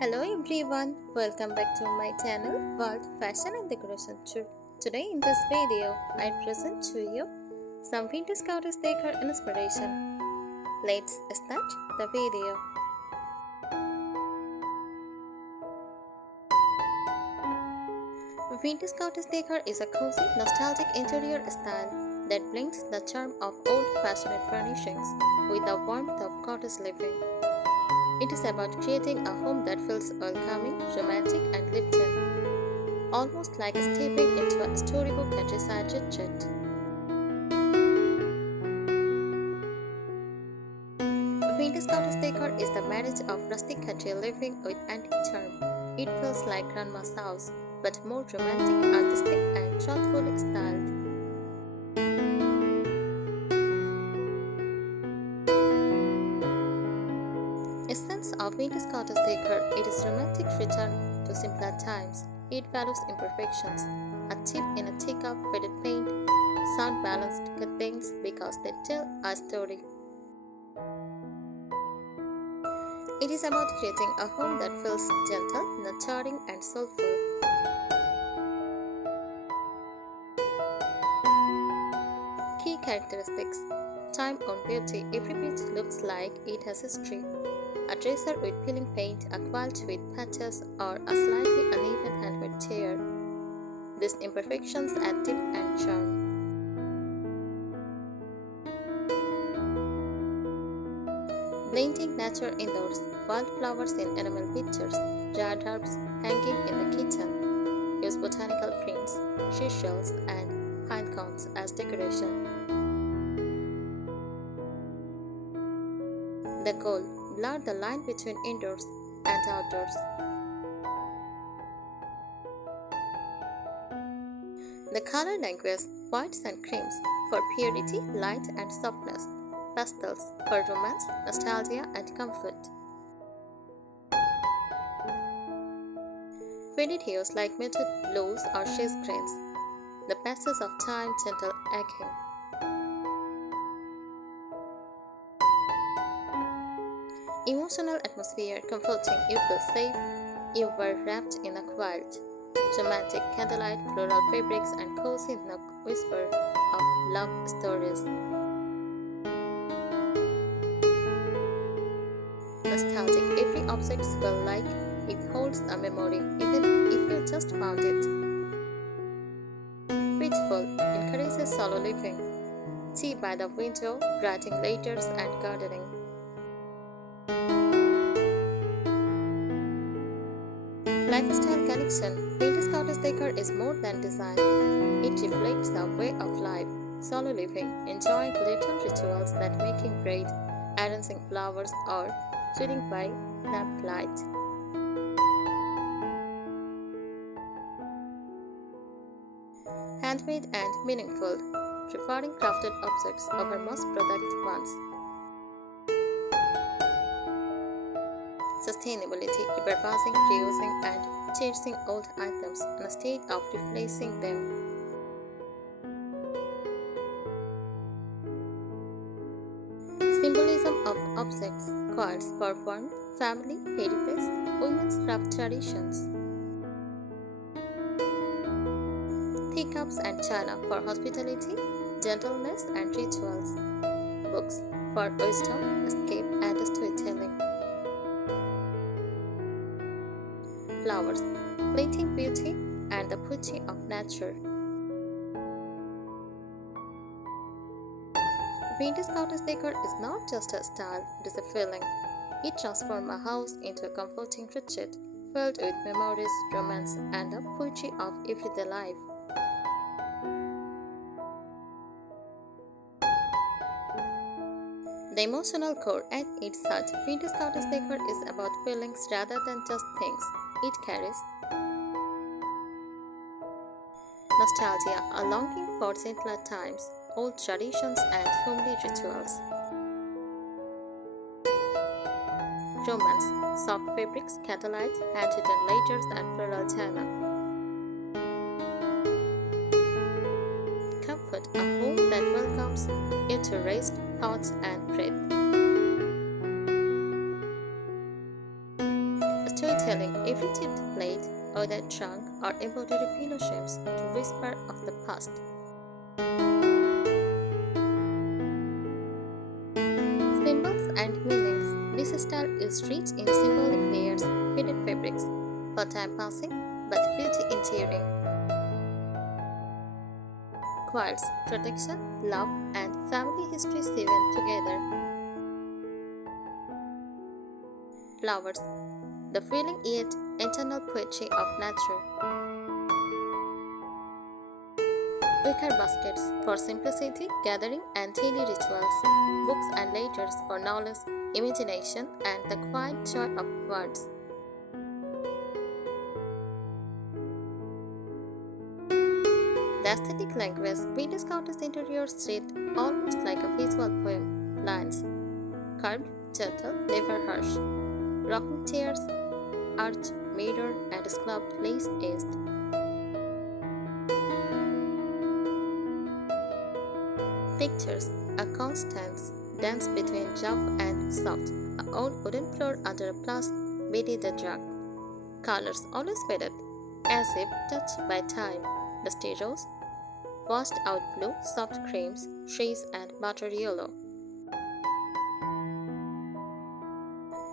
Hello everyone, welcome back to my channel World Fashion and Decoration Tour. Today in this video, I present to you some vintage cottage decor inspiration. Let's start the video. Vintage cottage decor is a cozy, nostalgic interior style that blends the charm of old-fashioned furnishings with the warmth of cottage living. It is about creating a home that feels welcoming, romantic, and lived in, almost like stepping into a storybook countryside retreat. Vintage cottage decor is the marriage of rustic country living with antique charm. It feels like grandma's house, but more romantic, artistic, and thoughtfully styled. Essence of vintage cottage decor, it is romantic return to simpler times. It values imperfections, a tip in a teacup, faded paint, sound balanced curtains because they tell a story. It is about creating a home that feels gentle, nurturing, and soulful. Key characteristics: time-on beauty. Every piece looks like it has history. A dresser with peeling paint, a quilt with patches, or a slightly uneven handmade chair. These imperfections add depth and charm. Blending nature indoors, wildflowers in enamel pictures, jarred herbs hanging in the kitchen. Use botanical prints, seashells, and pine cones as decoration. The goal: blur the line between indoors and outdoors. The color language: whites and creams for purity, light, and softness. Pastels for romance, nostalgia, and comfort. Faded hues like muted blues or shades greens. The passage of time, gentle aching. Emotional atmosphere, comforting. You feel safe. You were wrapped in a quilt. Romantic candlelight, floral fabrics, and cozy nook whisper of love stories. Nostalgic. Every object feels like it holds a memory, even if you just found it. Peaceful. Encourages solo living. Tea by the window, writing letters, and gardening. Lifestyle connection. Vintage cottage decor is more than design. It reflects a way of life. Solo living, enjoying little rituals like making bread, arranging flowers, or reading by lamplight. Handmade and meaningful, preferring crafted objects over mass product ones. Sustainability, repurposing, reusing, and changing old items in a state of replacing them. Symbolism of objects, quotes for warmth, family, heritage, women's craft traditions. Teacups and china for hospitality, gentleness, and rituals. Books for wisdom, escape, and storytelling. Flowers, fleeting beauty, and the beauty of nature. Vintage cottage decor is not just a style, it is a feeling. It transforms a house into a comforting retreat filled with memories, romance, and the poetry of everyday life. The emotional core at its heart, vintage cottage decor is about feelings rather than just things. It carries nostalgia, a longing for simpler times, old traditions, and homely rituals. Romance, soft fabrics, candlelight, handwritten letters, and floral china. Comfort, a home that welcomes you to rest, thoughts, and breath. Storytelling. telling every chipped plate, oiled trunk, or embroidery pillow shapes to whisper of the past. Symbols and meanings. This style is rich in symbolic layers, faded fabrics, for time passing, but beauty enduring. Quilts, protection, love, and family history woven together. Flowers, the feeling yet eternal poetry of nature. Wicker baskets for simplicity, gathering, and daily rituals. Books and letters for knowledge, imagination, and the quiet joy of words. The aesthetic language, Venus Cottage interiors read almost like a visual poem. Lines, curved, gentle, never harsh. Rocking chairs, arch, mirror, and sculpted lace edged. Pictures, a constant dance between rough and soft, a old wooden floor under a plush beneath the rug. Colors always faded, as if touched by time. Dusty rose, washed out blue, soft creams, shades, and butter yellow.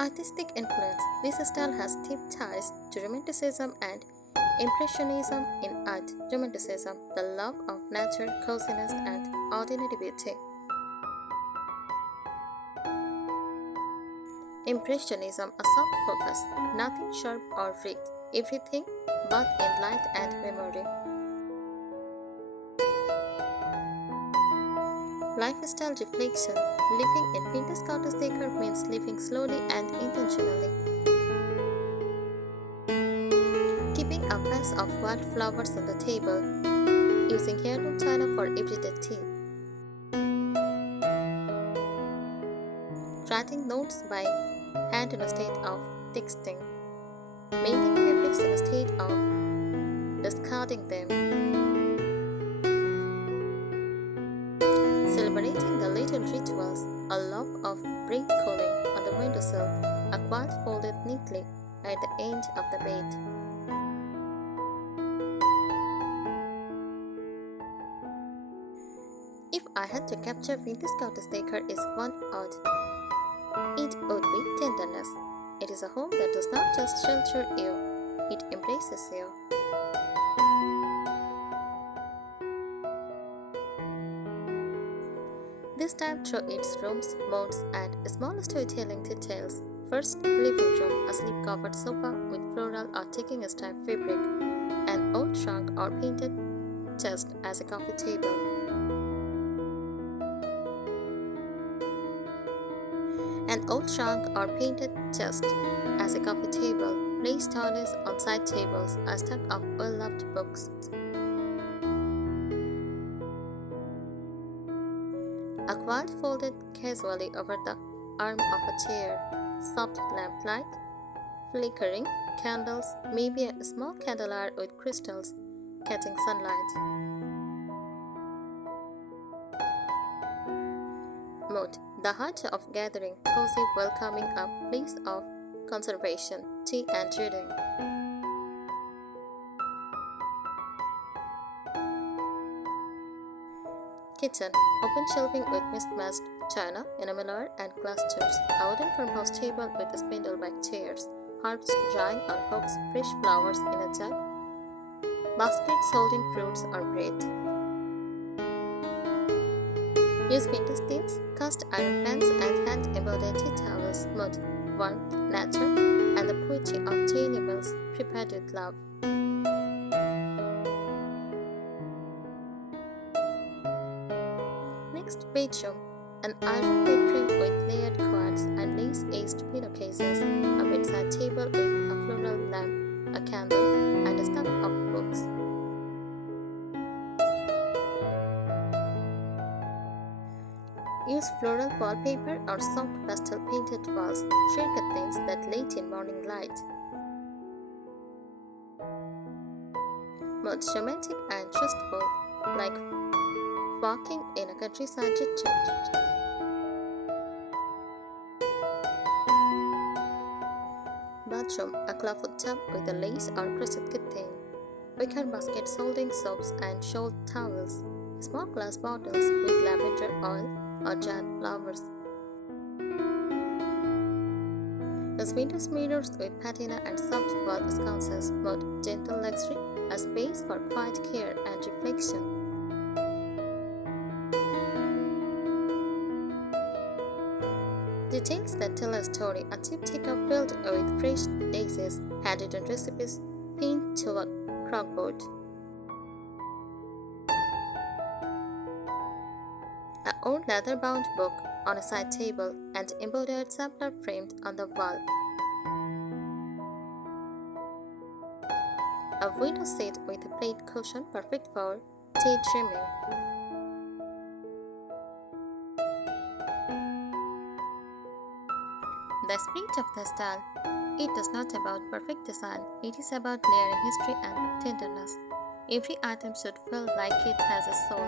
Artistic influence. This style has deep ties to Romanticism and Impressionism in art. Romanticism, the love of nature, coziness, and ordinary beauty. Impressionism, a soft focus, nothing sharp or rigged, everything but in light and memory. Lifestyle reflection. Living in vintage cottage decor means living slowly and intentionally. Keeping a vase of wildflowers on the table. Using heirloom china for everyday tea. Writing notes by hand in a state of texting. Mending fabrics in a state of discarding them. Celebrating the little rituals, a love of breath cooling on the windowsill, a quilt folded neatly at the end of the bed. If I had to capture vintage cottage decor is one word, it would be tenderness. It is a home that does not just shelter you, it embraces you. This time through its rooms, modes, and small storytelling details. First, living room, a slip-covered sofa with floral or taking style fabric, an old trunk or painted chest as a coffee table. An old trunk or painted chest as a coffee table, raised toilets on side tables, a stack of well-loved books. A quilt folded casually over the arm of a chair, soft lamplight, flickering candles, maybe a small candelabra with crystals catching sunlight. Mood, the heart of gathering, cozy, welcoming, a place of conservation, tea and reading. Kitchen, open shelving with mismatched china, enamelware, and glass jars, a wooden farmhouse table with spindle-back chairs, herbs drying on hooks, fresh flowers in a jug, baskets holding fruits or bread. Use vintage tins, cast iron pans, and hand-embroidered tea towels, mud, warmth, nature, and the poetry of daily meals prepared with love. Next, bedroom. An iron bedroom with layered quilts and lace-edged pillowcases, a bedside table with a floral lamp, a candle, and a stack of books. Use floral wallpaper or soft pastel painted walls, sheer curtains that let in morning light. Mood romantic and trustful, like walking in a countryside retreat. bathroom, a clawfoot tub with a lace or crochet curtain, wicker baskets holding soaps and shawl towels, small glass bottles with lavender oil or giant flowers. His windows mirrors with patina and soft wall sconces promote gentle luxury, a space for quiet care and reflection. Details that tell a story, a tip teacup filled with fresh daisies, handwritten recipes pinned to a crockpot. An old leather-bound book on a side table and embroidered sampler framed on the wall. A window seat with a plaid cushion perfect for daydreaming. The spirit of the style. It is not about perfect design, it is about layering history and tenderness. Every item should feel like it has a soul,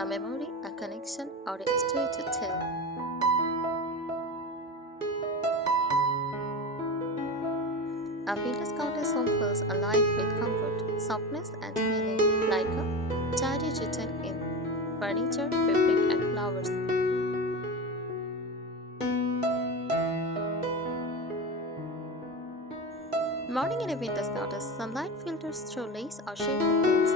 a memory, a connection, or a story to tell. A vintage cottage home feels alive with comfort, softness, and meaning, like a diary written in furniture, fabric, and flowers. Morning in a vintage cottage, sunlight filters through lace or shade curtains,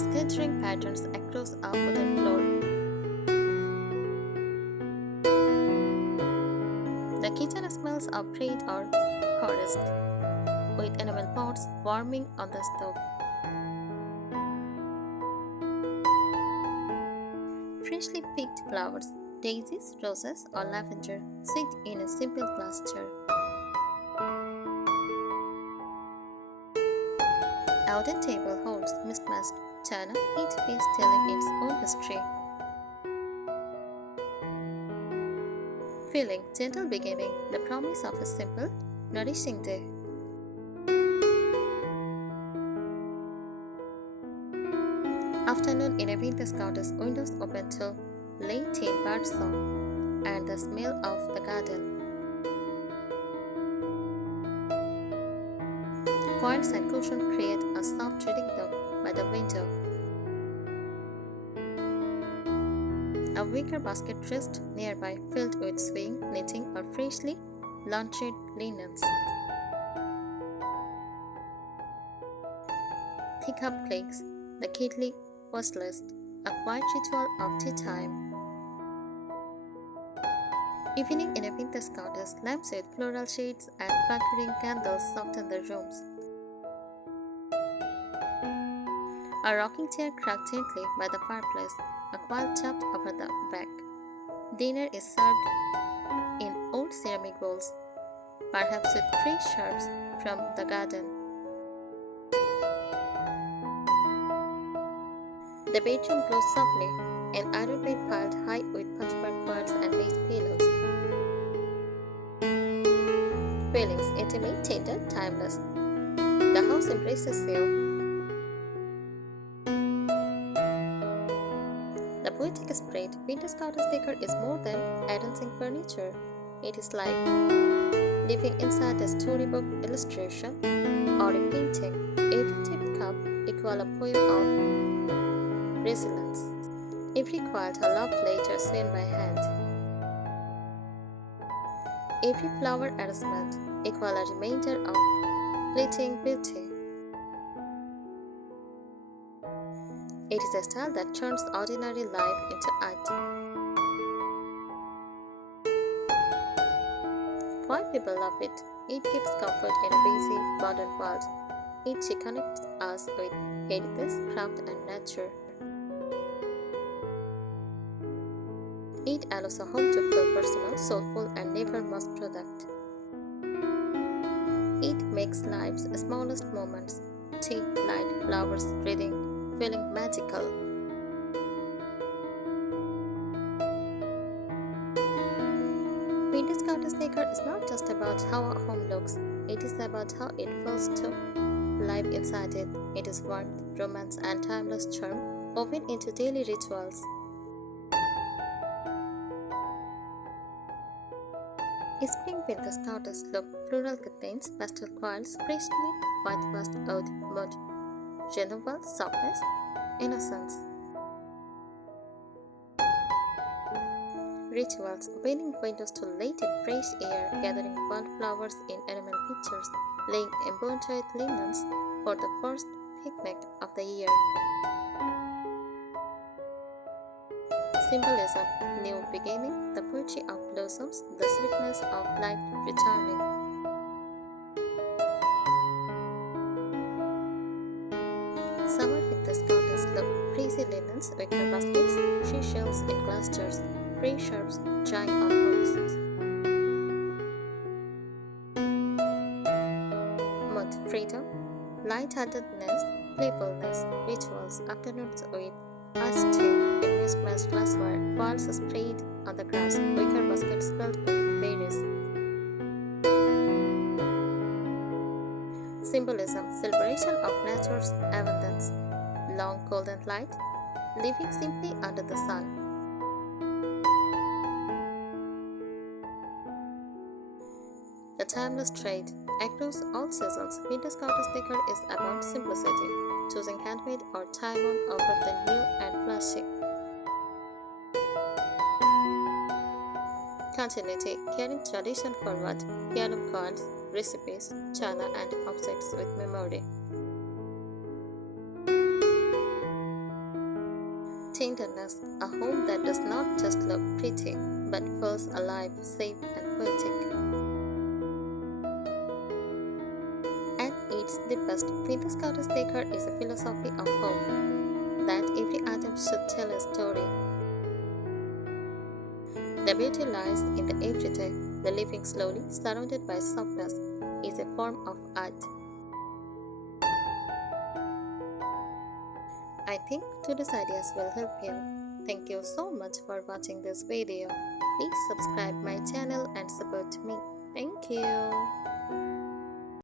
scattering patterns across a wooden floor. The kitchen smells of bread or forest, with enamel pots warming on the stove. Freshly picked flowers, daisies, roses, or lavender, sit in a simple glass jar. A wooden table holds mismatched china, each piece telling its own history. Feeling gentle beginning, the promise of a simple, nourishing day. Afternoon in a vintage cottage, windows open to late teen birdsong and the smell of the garden. Coins and cushions create a soft reading nook by the window. A wicker basket rests nearby filled with sewing, knitting, or freshly laundered linens. Teacup clicks, the kindly was list, a quiet ritual of tea time. Evening in a vintage cottage, lamps with floral shades and flickering candles soften the rooms. A rocking chair cracked gently by the fireplace, a quilt chopped over the back. Dinner is served in old ceramic bowls, perhaps with fresh herbs from the garden. The bedroom glows softly, an iron bed piled high with patchwork quilts and lace pillows. Feelings intimate, tender, timeless. The house embraces you. The Poetic spread, vintage cottage decor is more than adorning furniture. It is like living inside a storybook illustration or a painting. Every tipped cup equals a poem of resilience. Every quilt a love letter sewn by hand. Every flower arrangement equals a reminder of fleeting beauty. It is a style that turns ordinary life into art. Why people love it? It gives comfort in a busy, modern world. It reconnects us with heritage, craft, and nature. It allows a home to feel personal, soulful, and never mass product. It makes life's smallest moments, tea, light, flowers, reading, feeling magical. Vintage cottage decor is not just about how a home looks, it is about how it feels to live inside it. It is warmth, romance, and timeless charm woven into daily rituals. Spring Winter's Cottage look floral contains pastel quilts, freshly whitewashed oud mud, renewal, softness, innocence. Rituals, opening windows to let in fresh air, gathering wildflowers in enamel pictures, laying embroidered linens for the first picnic of the year. Symbolism, new beginning, the poetry of blossoms, the sweetness of light returning. Summer Winter's Cottage look breezy linens, wicker baskets, seashells in glass jars, free shrubs drying on hooks. Mood freedom, light-heartedness, playfulness, rituals, afternoons with iced tea in mismatched glassware, balls sprayed on the grass, wicker baskets filled with berries. Symbolism, celebration of nature's abundance, long golden light, living simply under the sun. The timeless trade. Across all seasons, Winter's Cottage Decor is about simplicity, choosing handmade or time-on over the new and flashy. Continuity, carrying tradition forward, heirloom cards, recipes, china and objects with memory. Tenderness, a home that does not just look pretty, but feels alive, safe and poetic. At its deepest, Winter's Cottage Decor is a philosophy of home, that every item should tell a story. The beauty lies in the everyday, the living slowly, surrounded by softness, is a form of art. I think today's ideas will help you. Thank you so much for watching this video. Please subscribe my channel and support me. Thank you.